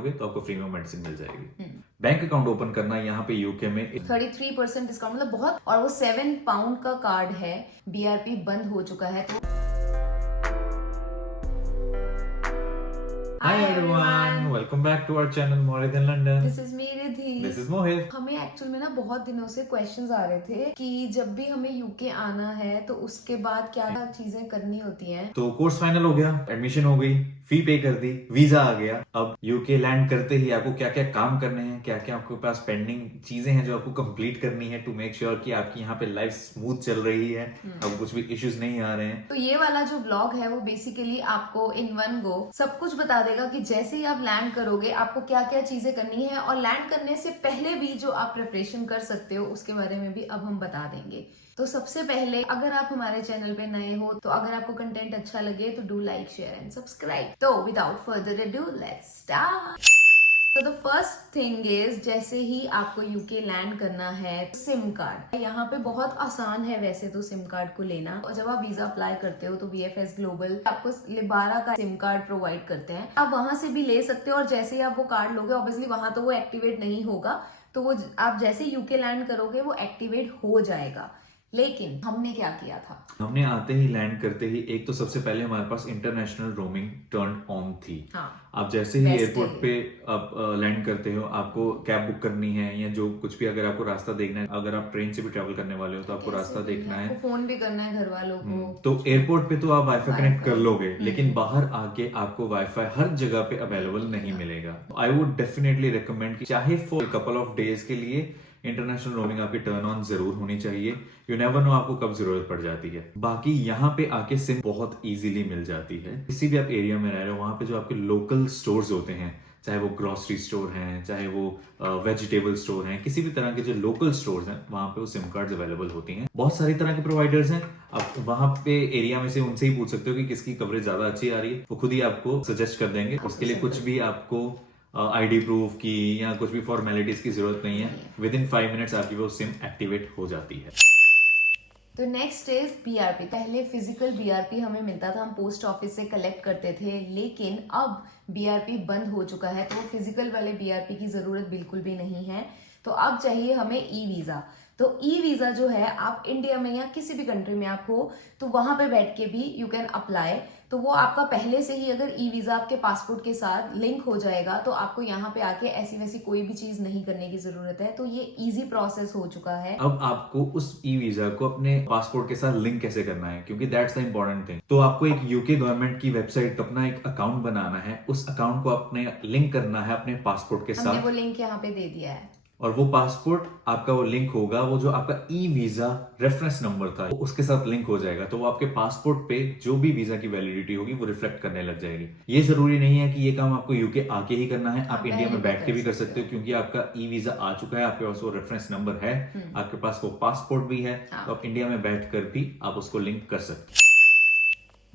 तो आपको फ्री में मेडिसिन मिल जाएगी। बैंक अकाउंट ओपन करना यहाँ पे यूके में 33% डिस्काउंट, मतलब बहुत। और वो 7 पाउंड का कार्ड है। बीआरपी बंद हो चुका है तो Hi everyone, welcome back to our channel Mohit in London. This is me Riddhi. This is Mohit. हमें एक्चुअल में ना बहुत दिनों से क्वेश्चंस आ रहे थे कि जब भी हमें यूके आना है तो उसके बाद क्या क्या चीजें करनी होती हैं। तो कोर्स फाइनल हो गया, एडमिशन हो गई, फी पे कर दी, वीजा आ गया। अब यूके लैंड करते ही आपको क्या क्या काम करने हैं, क्या क्या आपके पास पेंडिंग चीजें हैं जो आपको कंप्लीट करनी है टू मेक श्योर कि आपकी यहाँ पे लाइफ स्मूथ चल रही है, अब कुछ भी इश्यूज नहीं आ रहे हैं। तो ये वाला जो ब्लॉग है वो बेसिकली आपको इन वन गो सब कुछ बता देगा कि जैसे ही आप लैंड करोगे आपको क्या क्या चीजें करनी है, और लैंड करने से पहले भी जो आप प्रिपरेशन कर सकते हो उसके बारे में भी अब हम बता देंगे। तो सबसे पहले अगर आप हमारे चैनल पे नए हो तो अगर आपको कंटेंट अच्छा लगे तो do like, share and subscribe. तो without further ado let's start. तो द फर्स्ट थिंग इज, जैसे ही आपको यूके लैंड करना है, सिम कार्ड यहाँ पे बहुत आसान है वैसे तो सिम कार्ड को लेना। और जब आप वीजा अप्लाई करते हो तो वीएफएस ग्लोबल आपको लिबारा का सिम कार्ड प्रोवाइड करते हैं, आप वहां से भी ले सकते हो। और जैसे ही आप वो कार्ड लोगे, ऑब्वियसली वहां तो वो एक्टिवेट नहीं होगा, तो वो आप जैसे यूके लैंड करोगे वो एक्टिवेट हो जाएगा। लेकिन हमने क्या किया था, हमने आते ही लैंड करते ही एक तो सबसे पहले हमारे पास इंटरनेशनल रोमिंग टर्न ऑन थी। आप जैसे ही एयरपोर्ट पे आप लैंड करते हो, आपको कैब बुक करनी है या जो कुछ भी, अगर आपको रास्ता देखना है, अगर आप ट्रेन से भी ट्रेवल करने वाले हो तो आपको रास्ता देखना है, फोन भी करना है घर वालों को, तो एयरपोर्ट पे तो आप वाईफाई कनेक्ट कर लोगे, लेकिन बाहर आके आपको वाईफाई हर जगह पे अवेलेबल नहीं मिलेगा। आई वुड डेफिनेटली रिकमेंड कि चाहे फॉर कपल ऑफ डेज के लिए इंटरनेशनल रोमिंग आपकी टर्न ऑन जरूर होनी चाहिए। यू नेवर नो आपको कब जरूरत पड़ जाती है। बाकी यहाँ पे आके सिम बहुत इजीली मिल जाती है। किसी भी आप एरिया में रह रहे हो, वहां पे जो आपके लोकल स्टोर्स होते हैं, चाहे वो ग्रोसरी स्टोर हैं, चाहे वो वेजिटेबल स्टोर हैं, किसी भी तरह के जो लोकल स्टोर्स हैं, वहां पे वो सिम कार्ड्स अवेलेबल होती हैं। बहुत सारी तरह के प्रोवाइडर्स हैं, आप वहां पे एरिया में से उनसे ही पूछ सकते हो कि किसकी कवरेज ज्यादा अच्छी आ रही है, वो खुद ही आपको सजेस्ट कर देंगे। उसके लिए कुछ भी आपको आईडी प्रूफ की या कुछ भी फॉर्मेलिटीज की जरूरत नहीं है। विद इन 5 मिनट्स आपकी वो सिम एक्टिवेट हो जाती है। तो नेक्स्ट इज बीआरपी। पहले फिजिकल बीआरपी हमें मिलता था, हम पोस्ट ऑफिस से कलेक्ट करते थे, लेकिन अब बीआरपी बंद हो चुका है, तो फिजिकल वाले बीआरपी की जरूरत बिल्कुल भी नहीं है। तो अब चाहिए हमें ई वीजा। तो ई वीजा जो है, आप इंडिया में या किसी भी कंट्री में आप हो तो वहां पे बैठ के भी यू कैन अप्लाई। तो वो आपका पहले से ही अगर ई वीजा आपके पासपोर्ट के साथ लिंक हो जाएगा तो आपको यहाँ पे आके ऐसी वैसी कोई भी चीज नहीं करने की जरूरत है। तो ये इजी प्रोसेस हो चुका है। अब आपको उस ई वीजा को अपने पासपोर्ट के साथ लिंक कैसे करना है, क्योंकि दैट्स द इंपॉर्टेंट थिंग। तो आपको एक यूके गवर्नमेंट की वेबसाइट पर अपना एक अकाउंट बनाना है, उस अकाउंट को अपने लिंक करना है अपने पासपोर्ट के हमने साथ। वो लिंक यहाँ पे दे दिया है, और वो पासपोर्ट आपका वो लिंक होगा, वो जो आपका ई वीजा रेफरेंस नंबर था वो उसके साथ लिंक हो जाएगा। तो वो आपके पासपोर्ट पे जो भी वीजा की वैलिडिटी होगी वो रिफ्लेक्ट करने लग जाएगी। ये जरूरी नहीं है कि ये काम आपको यूके आके ही करना है, आप इंडिया में बैठ के भी कर सकते हो, क्योंकि आपका ई वीजा आ चुका है, आपके पास वो रेफरेंस नंबर है, आपके पास वो पासपोर्ट भी है, तो आप इंडिया में बैठ कर भी आप उसको लिंक कर सकते हो।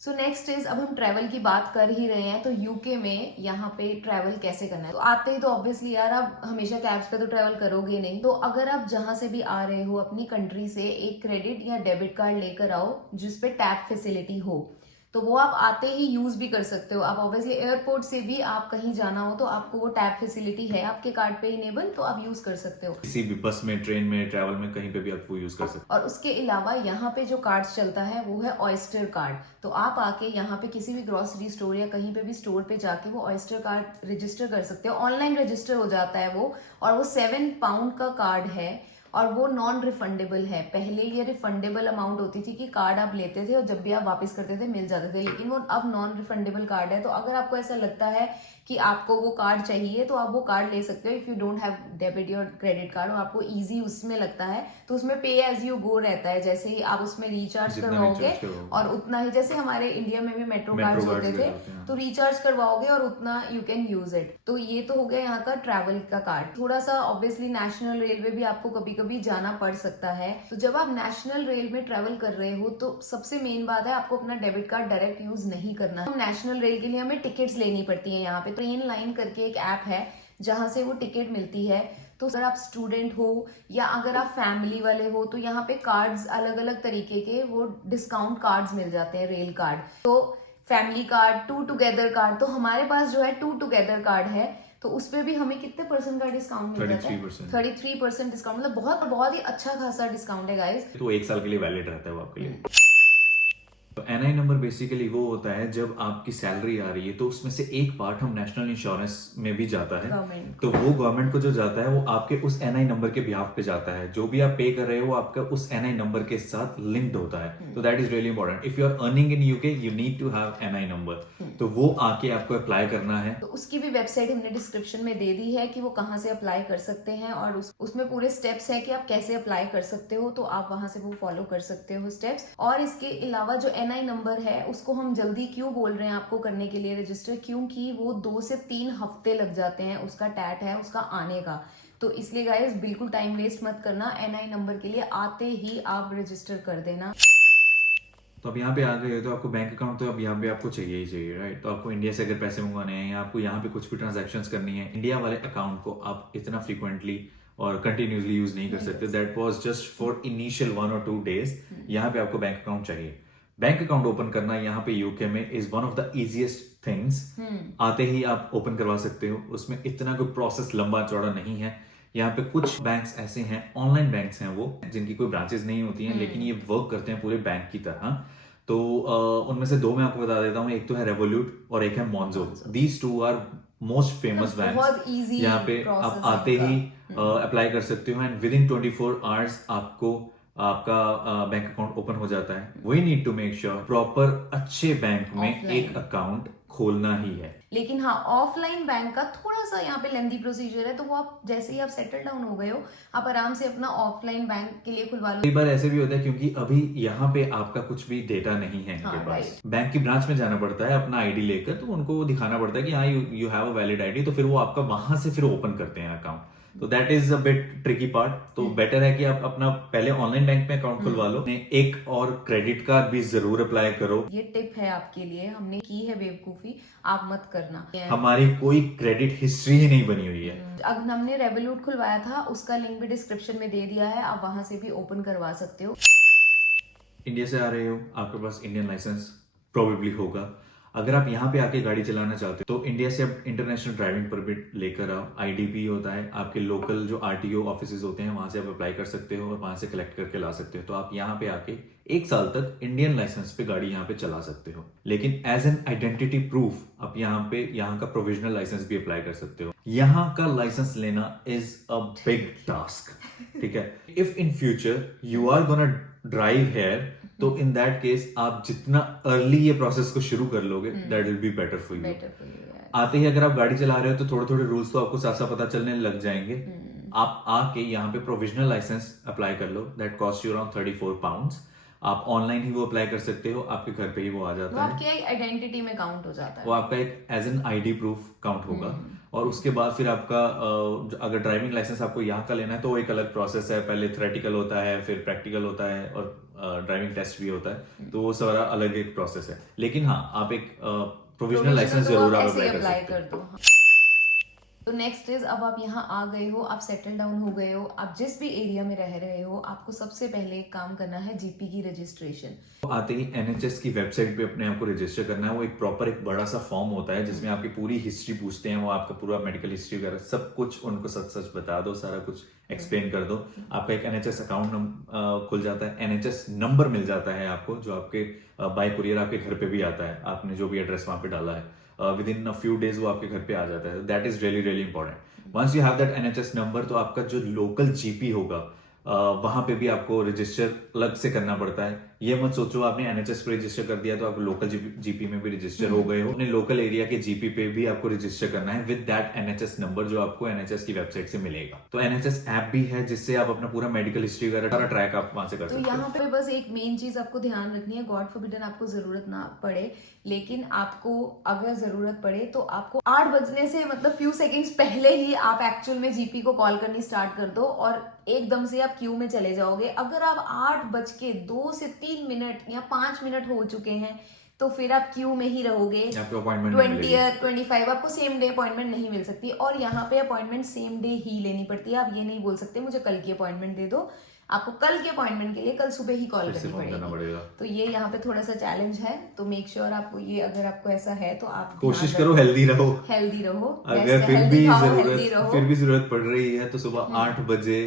सो नेक्स्ट इज, अब हम ट्रैवल की बात कर ही रहे हैं तो यूके में यहाँ पे ट्रैवल कैसे करना है। तो आते ही तो ऑब्वियसली यार आप हमेशा कैब्स पे तो ट्रैवल करोगे नहीं, तो अगर आप जहां से भी आ रहे हो अपनी कंट्री से एक क्रेडिट या डेबिट कार्ड लेकर आओ जिसपे टैप फैसिलिटी हो, तो वो आप आते ही यूज भी कर सकते हो। आप ऑब्वियसली एयरपोर्ट से भी आप कहीं जाना हो तो आपको वो टैप फैसिलिटी है आपके कार्ड पे इनेबल, तो आप यूज कर सकते हो। किसी भी बस में, ट्रेन में, ट्रैवल में, कहीं पे भी आप वो यूज कर सकते हो। और उसके अलावा यहाँ पे जो कार्ड चलता है वो है ऑयस्टर कार्ड। तो आप आके यहाँ पे किसी भी ग्रोसरी स्टोर या कहीं पे भी स्टोर पे जाके वो ऑयस्टर कार्ड रजिस्टर कर सकते हो। ऑनलाइन रजिस्टर हो जाता है वो, और वो 7 पाउंड का कार्ड है और वो नॉन रिफंडेबल है। पहले ये रिफंडेबल अमाउंट होती थी कि कार्ड आप लेते थे और जब भी आप वापस करते थे मिल जाते थे, लेकिन वो अब नॉन रिफंडेबल कार्ड है। तो अगर आपको ऐसा लगता है कि आपको वो कार्ड चाहिए तो आप वो कार्ड ले सकते हो। If you don't have debit और क्रेडिट कार्ड और आपको इजी उसमें लगता है तो उसमें पे एज यू गो रहता है। जैसे ही आप उसमें रिचार्ज करवाओगे और उतना ही, जैसे हमारे इंडिया में भी मेट्रो कार्ड होते थे, तो रिचार्ज करवाओगे और उतना यू कैन यूज इट। तो ये तो हो गया यहाँ का ट्रैवल का कार्ड। थोड़ा सा ऑब्वियसली नेशनल रेलवे भी आपको कभी कभी जाना पड़ सकता है। तो जब आप नेशनल रेल में ट्रेवल कर रहे हो तो सबसे मेन बात है आपको अपना डेबिट कार्ड डायरेक्ट यूज नहीं करना। नेशनल रेल के लिए हमें टिकट्स लेनी पड़ती है। यहाँ पे ट्रेन लाइन करके एक ऐप है जहां से वो टिकट मिलती है। तो अगर आप स्टूडेंट हो या अगर आप फैमिली वाले हो तो यहाँ पे कार्ड्स अलग अलग तरीके के वो डिस्काउंट कार्ड्स मिल जाते हैं, रेल कार्ड। तो family card, to together card, तो हमारे पास जो है टू टुगेदर कार्ड है तो उस पे भी हमें कितने परसेंट का डिस्काउंट मिल जाता है? 33%। 33% डिस्काउंट, मतलब बहुत बहुत ही अच्छा खासा डिस्काउंट है गाइस। तो 1 साल के लिए वैलिड रहता है वो आपके लिए। तो NI नंबर बेसिकली वो होता है जब आपकी सैलरी आ रही है तो उसमें से एक पार्ट हम नेशनल इंश्योरेंस में भी जाता है, गवर्नमेंट तो वो गवर्नमेंट को जो जाता है वो आपके उस NI नंबर के बिहाफ पे जाता है। जो भी आप पे कर रहे हो वो आपका उस NI नंबर के साथ लिंक्ड होता है, तो that is really important. If you are earning in UK you need to have NI number, तो वो आके आपको अप्लाई करना है। तो उसकी भी वेबसाइट हमने डिस्क्रिप्शन में दे दी है कि वो कहाँ से अप्लाई कर सकते हैं, और उसमें पूरे स्टेप्स है कि आप कैसे अप्लाई कर सकते हो, तो आप वहां से वो फॉलो कर सकते हो स्टेप्स। और इसके अलावा जो NI नंबर है उसको हम जल्दी क्यों बोल रहे हैं आपको करने के लिए रजिस्टर, क्योंकि वो 2 से 3 हफ्ते लग जाते हैं उसका टैट है उसका आने का। तो इसलिए गाइस बिल्कुल टाइम वेस्ट मत करना, NI नंबर के लिए आते ही आप रजिस्टर कर देना। तो अब यहाँ पे आ गए हो तो आपको बैंक अकाउंट तो अब यहाँ पे आपको चाहिए ही चाहिए, राइट। तो आपको इंडिया से अगर पैसे मंगवाने हैं या आपको यहाँ पे कुछ भी ट्रांजैक्शंस करनी है, इंडिया वाले अकाउंट को आप इतना फ्रीक्वेंटली और कंटिन्यूसली यूज नहीं कर सकते। That was just for initial 1 और 2 डेज। यहाँ पे आपको बैंक अकाउंट चाहिए। बैंक अकाउंट ओपन करना यहाँ पे यूके में is one of the easiest things. आते ही आप ओपन करवा सकते हो, उसमें इतना कोई प्रोसेस लंबा चौड़ा नहीं है। यहाँ पे कुछ बैंक्स ऐसे हैं, ऑनलाइन बैंक्स हैं वो, जिनकी कोई ब्रांचेस नहीं होती हैं, लेकिन ये वर्क करते हैं पूरे बैंक की तरह। तो उनमें से 2 मैं आपको बता देता हूँ, एक तो है रेवोल्यूट और एक है मॉन्जो। दीज 2 आर मोस्ट फेमस बहुत बैंक्स। easy यहाँ पे process आप है आते इनका। ही अप्लाई कर सकते हो एंड विद इन 24 आवर्स आपको आपका बैंक अकाउंट ओपन हो जाता है। We need to make sure proper अच्छे बैंक में Offline। एक अकाउंट खोलना ही है। लेकिन हाँ, ऑफलाइन बैंक का थोड़ा सा यहाँ पे लेंदी प्रोसीजर है, तो वो आप जैसे ही आप सेटल डाउन हो गए हो आप आराम से अपना ऑफलाइन बैंक के लिए खुलवा लो। कई बार ऐसे भी होता है क्योंकि अभी यहाँ पे आपका कुछ भी डेटा नहीं है इनके हाँ, पास। बैंक की ब्रांच में जाना पड़ता है अपना आईडी लेकर, तो उनको वो दिखाना पड़ता है कि हाँ you have a valid ID, तो फिर वो आपका वहां से फिर ओपन करते हैं अकाउंट। तो that is a bit tricky part. तो बेटर है कि आप अपना पहले ऑनलाइन बैंक में अकाउंट खुलवा लो। एक और क्रेडिट कार्ड भी जरूर अप्लाई करो। ये टिप है आपके लिए, हमने की है बेवकूफी, आप मत करना। हमारी कोई क्रेडिट हिस्ट्री ही नहीं बनी हुई है। अगर हमने रेवोल्यूट खुलवाया था, उसका लिंक भी डिस्क्रिप्शन में दे दिया है, आप वहां से भी ओपन करवा सकते हो। इंडिया से आ रहे हो, आपके पास इंडियन लाइसेंस प्रोबेबली होगा। अगर आप यहाँ पे आके गाड़ी चलाना चाहते हो तो इंडिया से आप इंटरनेशनल ड्राइविंग परमिट लेकर आओ। IDP होता है, आपके लोकल जो RTO ऑफिसेज होते हैं वहां से आप अप्लाई कर सकते हो और वहां से कलेक्ट करके ला सकते हो। तो आप यहाँ पे आके 1 साल तक इंडियन लाइसेंस पे गाड़ी यहाँ पे चला सकते हो। लेकिन एज एन आइडेंटिटी प्रूफ आप यहाँ का प्रोविजनल लाइसेंस भी अप्लाई कर सकते हो। यहाँ का लाइसेंस लेना इज अ बिग टास्क, ठीक है। If in future you are gonna drive here, तो इन दैट केस आप जितना अर्ली ये प्रोसेस को शुरू कर लोगे that will be better for you. आते ही अगर आप गाड़ी चला रहे हो तो थोड़े थोड़े रूल्स तो आपको साथ साथ पता चलने लग जाएंगे। आप आके यहाँ पे प्रोविजनल लाइसेंस अप्लाई कर लो, that cost you around 34 pounds. आप ऑनलाइन ही वो अप्लाई कर सकते हो, आपके घर पे ही वो आ जाता है। आपकी आइडेंटिटी में काउंट हो जाता है, वो आपका एक as an ID proof count होगा। और उसके बाद फिर आपका अगर ड्राइविंग लाइसेंस आपको यहाँ का लेना है तो वो एक अलग प्रोसेस है। पहले थ्योरेटिकल होता है, फिर प्रैक्टिकल होता है और ड्राइविंग टेस्ट भी होता है, तो वो सारा अलग एक प्रोसेस है। लेकिन हाँ, आप एक प्रोविजनल लाइसेंस जरूर आप अप्लाई कर सकते हो। तो नेक्स्ट इज, अब आप यहाँ आ गए हो, आप सेटल डाउन हो गए हो, आप जिस भी एरिया में रह रहे हो, आपको सबसे पहले काम करना है GP की रजिस्ट्रेशन। आते ही NHS की वेबसाइट पे अपने आप को रजिस्टर करना है। वो एक प्रॉपर एक बड़ा सा फॉर्म होता है जिसमें आपकी पूरी हिस्ट्री पूछते हैं। वो आपका पूरा मेडिकल हिस्ट्री वगैरह सब कुछ उनको सच सच बता दो, सारा कुछ एक्सप्लेन कर दो। आपका एक NHS अकाउंट खुल जाता है, NHS नंबर मिल जाता है आपको, जो आपके बाय कुरियर आपके घर पे भी आता है। आपने जो भी एड्रेस वहां पे डाला है within a few days वो आपके घर पे आ जाता है। That is really really important. Once you have that NHS number, तो आपका जो लोकल GP होगा वहां पे भी आपको रजिस्टर अलग से करना पड़ता है। ये मत सोचो आपने NHS पे रजिस्टर कर दिया तो आप लोकल GP में भी रजिस्टर हो गए हो। अपने लोकल एरिया के GP पे भी आपको रजिस्टर करना है विद दैट NHS नंबर, जो आपको NHS की वेबसाइट से मिलेगा। तो NHS ऐप भी है जिससे आप अपना पूरा मेडिकल हिस्ट्री वगैरह सारा ट्रैक आप वहां से कर सकते हो। तो यहाँ पे बस एक मेन चीज आपको ध्यान रखनी है, गॉड फॉरबिडन आपको जरूरत ना पड़े, लेकिन आपको अगर जरूरत पड़े तो आपको 8 बजने से मतलब फ्यू सेकंड्स पहले ही आप एक्चुअल में GP को कॉल करनी स्टार्ट कर दो और एकदम से आप क्यू में चले जाओगे। अगर आप 8:02 से 3 मिनट या 5 मिनट हो चुके हैं तो फिर आप क्यू में ही रहोगे। 20 आपको सेम डे अपॉइंटमेंट नहीं मिल सकती, और यहाँ पे अपॉइंटमेंट सेम डे ही लेनी पड़ती है। आप ये नहीं बोल सकते मुझे कल की अपॉइंटमेंट दे दो। आपको कल के अपॉइंटमेंट के लिए कल सुबह ही कॉल फिर से करनी फोन करना पड़ेगी। पड़ेगा। तो ये यहाँ पे थोड़ा सा चैलेंज है, तो मेक श्योर आपको ये, अगर आपको ऐसा है तो आप कोशिश करो हेल्दी रहो। हेल्दी रहो, अगर फिर भी जरूरत पड़ रही है तो सुबह 8 बजे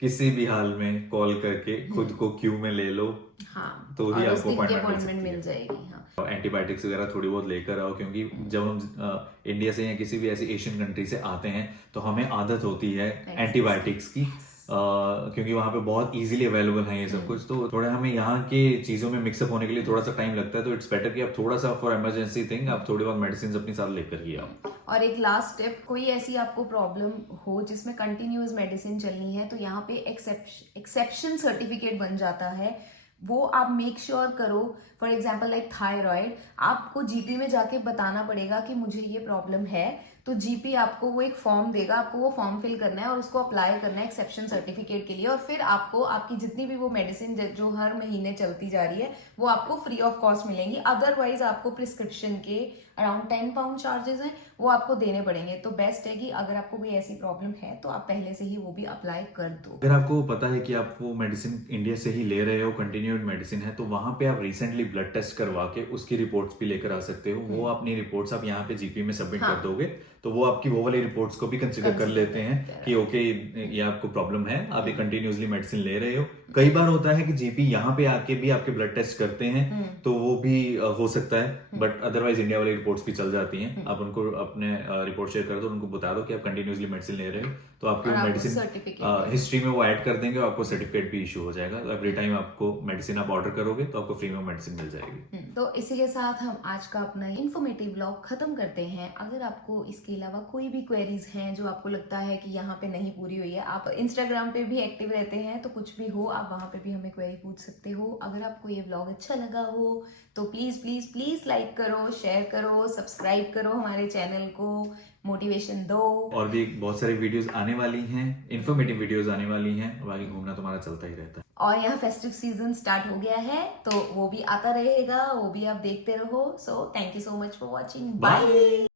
किसी भी हाल में कॉल करके खुद को क्यू में ले लो। हाँ, तो ही और उस आपको दिन की अपॉइंटमेंट अपॉइंटमेंट मिल जाएगी। हाँ, एंटीबायोटिक्स वगैरह थोड़ी बहुत लेकर आओ, क्योंकि जब हम इंडिया से या किसी भी ऐसी एशियन कंट्री से आते हैं तो हमें आदत होती है एंटीबायोटिक्स की, क्योंकि वहाँ पे बहुत इजीली अवेलेबल है ये सब कुछ। तो थोड़ा हमें यहाँ के चीजों में मिक्सअप होने के लिए थोड़ा सा टाइम लगता है, तो इट्स बेटर कि आप थोड़ा सा फॉर इमरजेंसी थिंग आप थोड़ी बहुत मेडिसिन अपनी साथ लेकर ही आओ। और एक लास्ट टिप, कोई ऐसी आपको प्रॉब्लम हो जिसमें कंटिन्यूअस मेडिसिन चलनी है, तो यहाँ पे एक्सेप्शन सर्टिफिकेट बन जाता है, वो आप मेक श्योर करो। फॉर एग्जाम्पल लाइक थायराइड, आपको जीपी में जाके बताना पड़ेगा कि मुझे ये प्रॉब्लम है, तो जीपी आपको वो एक फॉर्म देगा, आपको वो फॉर्म फिल करना है और उसको अप्लाई करना है एक्सेप्शन सर्टिफिकेट के लिए, और फिर आपको आपकी जितनी भी वो मेडिसिन जो हर महीने चलती जा रही है वो आपको फ्री ऑफ कॉस्ट मिलेंगी। अदरवाइज आपको प्रिस्क्रिप्शन के अराउंड 10 पाउंड चार्जेस हैं, वो आपको देने पड़ेंगे। तो बेस्ट है कि अगर आपको कोई ऐसी प्रॉब्लम है तो आप पहले से ही वो भी अप्लाई कर दो। अगर आपको पता है कि आप वो मेडिसिन इंडिया से ही ले रहे हो, कंटिन्यूड मेडिसिन है, तो वहां पे आप रिसेंटली ब्लड टेस्ट करवा के उसकी रिपोर्ट्स भी लेकर आ सकते हो। वो अपनी रिपोर्ट्स आप यहाँ पे जीपी में सबमिट कर दोगे तो वो आपकी वो वाली रिपोर्ट्स को भी कंसिडर कर लेते हैं कि ओके ये आपको प्रॉब्लम है, आप ये कंटिन्यूसली मेडिसिन ले रहे हो। कई बार होता है कि जीपी यहाँ पे आके भी आपके ब्लड टेस्ट करते हैं, तो वो भी हो सकता है, बट अदरवाइज इंडिया वाली रिपोर्ट्स भी चल जाती हैं। आप उनको अपने रिपोर्ट शेयर कर दो, उनको बता दो कि आप कंटिन्यूसली मेडिसिन ले रहे हो, तो आपकी वो मेडिसिन हिस्ट्री में वो ऐड कर देंगे और आपको सर्टिफिकेट भी इशू हो जाएगा। एवरी टाइम आपको मेडिसिन आप ऑर्डर करोगे तो आपको फ्री में मेडिसिन मिल जाएगी। तो इसी के साथ हम आज का अपना इन्फॉर्मेटिव ब्लॉग खत्म करते हैं। अगर आपको इसके अलावा कोई भी क्वेरीज हैं जो आपको लगता है कि यहाँ पे नहीं पूरी हुई है, आप इंस्टाग्राम पे भी एक्टिव रहते हैं, तो कुछ भी हो आप वहाँ पे भी हमें क्वेरी पूछ सकते हो। अगर आपको ये ब्लॉग अच्छा लगा हो तो प्लीज प्लीज प्लीज लाइक करो, शेयर करो, सब्सक्राइब करो हमारे चैनल को, मोटिवेशन दो। और भी बहुत सारी वीडियोस आने वाली हैं, इन्फॉर्मेटिव वीडियोस आने वाली हैं, बाकी घूमना तुम्हारा चलता ही रहता है। और यहाँ फेस्टिव सीजन स्टार्ट हो गया है तो वो भी आता रहेगा, वो भी आप देखते रहो। So thank you so much for watching, bye.